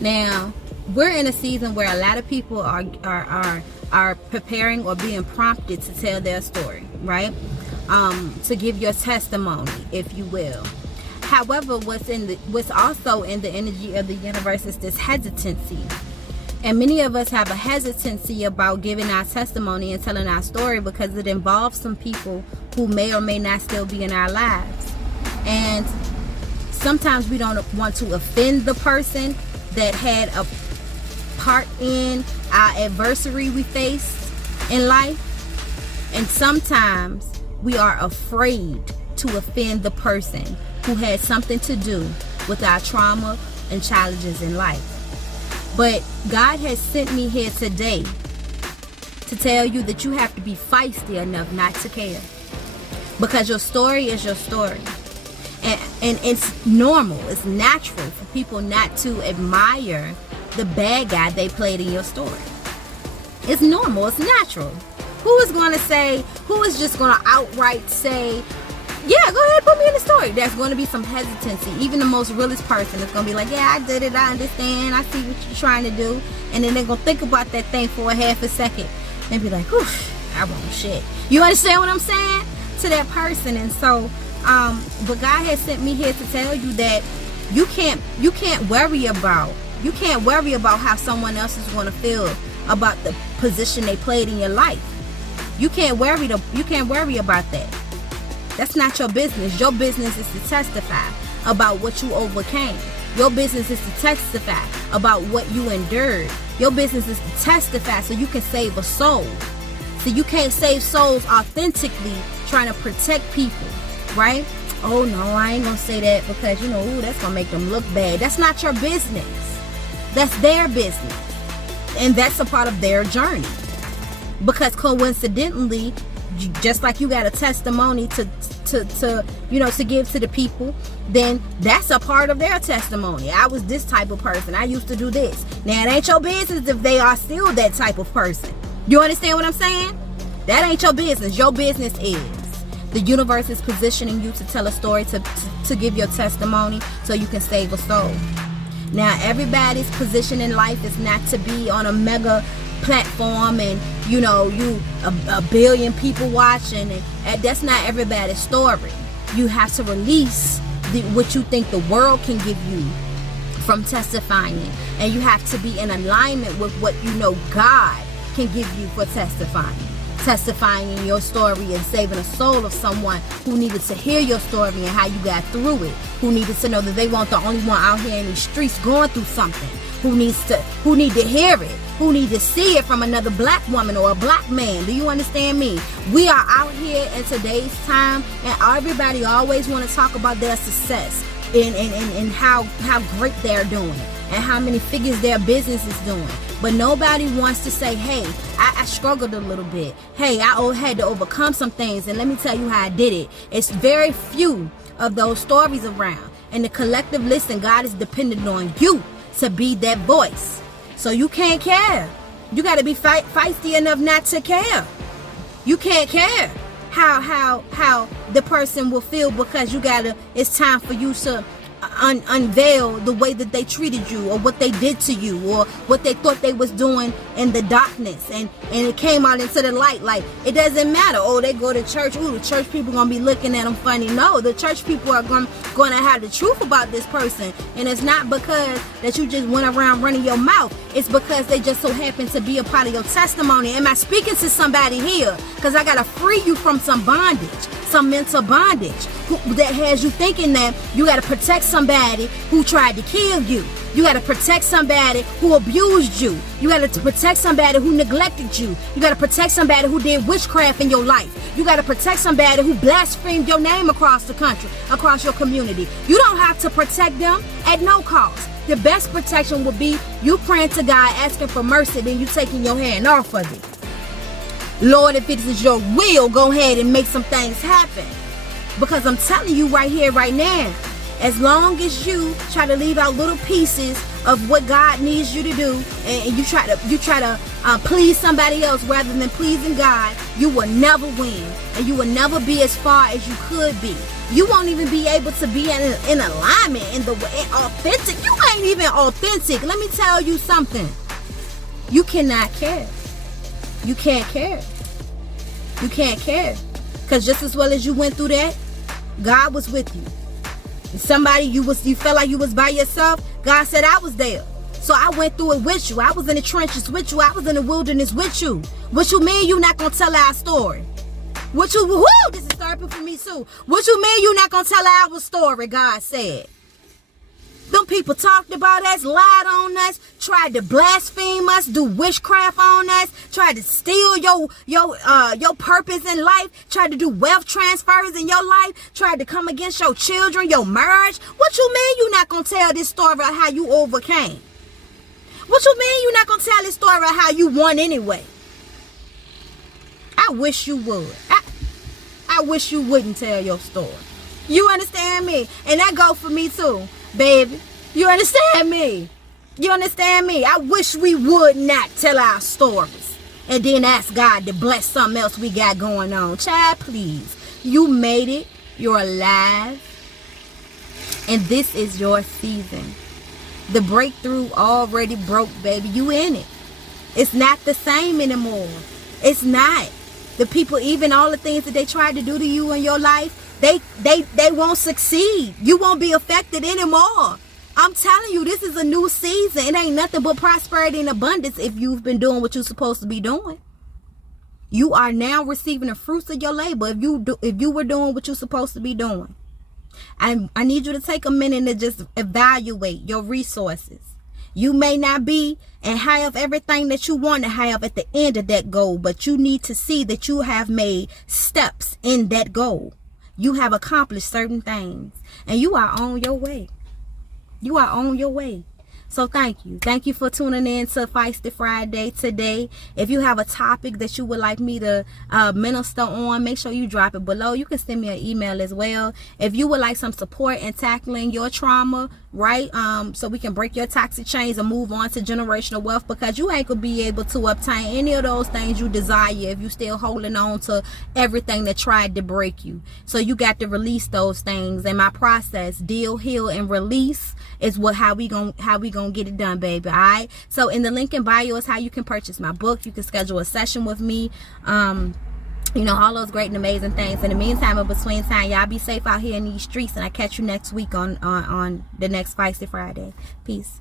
Now, we're in a season where a lot of people are preparing or being prompted to tell their story, right? To give your testimony, if you will. However, what's also in the energy of the universe is this hesitancy. And many of us have a hesitancy about giving our testimony and telling our story because it involves some people who may or may not still be in our lives. And sometimes we don't want to offend the person that had a part in our adversity we faced in life. And sometimes we are afraid to offend the person who had something to do with our trauma and challenges in life. But God has sent me here today to tell you that you have to be feisty enough not to care. Because your story is your story. And it's normal, it's natural for people not to admire the bad guy they played in your story. It's normal, it's natural. Who is just going to outright say, yeah, go ahead, put me in the story? There's going to be some hesitancy. Even the most realist person is going to be like, yeah, I did it, I understand, I see what you're trying to do. And then they're going to think about that thing for a half a second and be like, whew, I won't shit. You understand what I'm saying? To that person. And so, but God has sent me here to tell you that you can't worry about how someone else is going to feel about the position they played in your life. You can't worry about that. That's not your business. Your business is to testify about what you overcame. Your business is to testify about what you endured. Your business is to testify so you can save a soul. So you can't save souls authentically trying to protect people, right? Oh no, I ain't gonna say that because that's gonna make them look bad. That's not your business. That's their business. And that's a part of their journey. Because coincidentally, just like you got a testimony to give to the people, then that's a part of their testimony. I was this type of person. I used to do this. Now, it ain't your business if they are still that type of person. You understand what I'm saying? That ain't your business. Your business is. The universe is positioning you to tell a story, to give your testimony so you can save a soul. Now, everybody's position in life is not to be on a mega platform and a billion people watching, and that's not everybody's story. You have to release what you think the world can give you from testifying, and you have to be in alignment with what God can give you for testifying in your story and saving a soul of someone who needed to hear your story and how you got through it, who needed to know that they weren't the only one out here in these streets going through something, who need to hear it, who need to see it from another black woman or a black man. Do you understand me? We are out here in today's time, and everybody always want to talk about their success and how great they're doing and how many figures their business is doing. But nobody wants to say, hey, I struggled a little bit. Hey, I had to overcome some things, and let me tell you how I did it. It's very few of those stories around. And the collective listen, God is dependent on you to be that voice. So you can't care. You got to be feisty enough not to care. You can't care how the person will feel because it's time for you to unveil the way that they treated you or what they did to you or what they thought they was doing in the darkness, and it came out into the light. Like, it doesn't matter. Oh, they go to church. Ooh, the church people gonna be looking at them funny. No, the church people are going to have the truth about this person, and it's not because that you just went around running your mouth. It's because they just so happen to be a part of your testimony. Am I speaking to somebody here? Because I gotta free you from some bondage, some mental bondage that has you thinking that you gotta protect somebody who tried to kill you. You got to protect somebody who abused you. You got to protect somebody who neglected you. You got to protect somebody who did witchcraft in your life. You got to protect somebody who blasphemed your name across the country, across your community. You don't have to protect them at no cost. The best protection would be you praying to God, asking for mercy, then you taking your hand off of it. Lord, if it is your will, go ahead and make some things happen. Because I'm telling you right here, right now, as long as you try to leave out little pieces of what God needs you to do, and you try to please somebody else rather than pleasing God, you will never win, and you will never be as far as you could be. You won't even be able to be in alignment, in the way authentic. You ain't even authentic. Let me tell you something. You cannot care. You can't care. You can't care. Because just as well as you went through that, God was with you. Somebody you felt like you was by yourself, God said I was there. So I went through it with you. I was in the trenches with you. I was in the wilderness with you. What you mean you not gonna tell our story? What you, whoo, this is therapy for me too. What you mean you not gonna tell our story, God said? Them people talked about us, lied on us, tried to blaspheme us, do witchcraft on us, tried to steal your purpose in life, tried to do wealth transfers in your life, tried to come against your children, your marriage. What you mean you not gonna tell this story about how you overcame? What you mean you not gonna tell this story about how you won anyway? I wish you would. I wish you wouldn't tell your story. You understand me? And that go for me too, baby. You understand me? You understand me? I wish we would not tell our stories and then ask God to bless something else we got going on. Child, please. You made it. You're alive. And this is your season. The breakthrough already broke, baby. You in it. It's not the same anymore. It's not. The people, even all the things that they tried to do to you in your life, they won't succeed. You won't be affected anymore. I'm telling you, this is a new season. It ain't nothing but prosperity and abundance if you've been doing what you're supposed to be doing. You are now receiving the fruits of your labor if you were doing what you're supposed to be doing. I need you to take a minute to just evaluate your resources. You may not be and have everything that you want to have at the end of that goal, but you need to see that you have made steps in that goal. You have accomplished certain things and you are on your way. You are on your way. So thank you. Thank you for tuning in to Feisty Friday today. If you have a topic that you would like me to minister on, make sure you drop it below. You can send me an email as well. If you would like some support in tackling your trauma, right? So we can break your toxic chains and move on to generational wealth, because you ain't gonna be able to obtain any of those things you desire if you still holding on to everything that tried to break you. So you got to release those things. And my process, deal, heal, and release, is how we gonna get it done, baby. All right. So in the link in bio is how you can purchase my book. You can schedule a session with me. You know, all those great and amazing things. In the meantime, in between time, y'all be safe out here in these streets, and I catch you next week on the next Feisty Friday. Peace.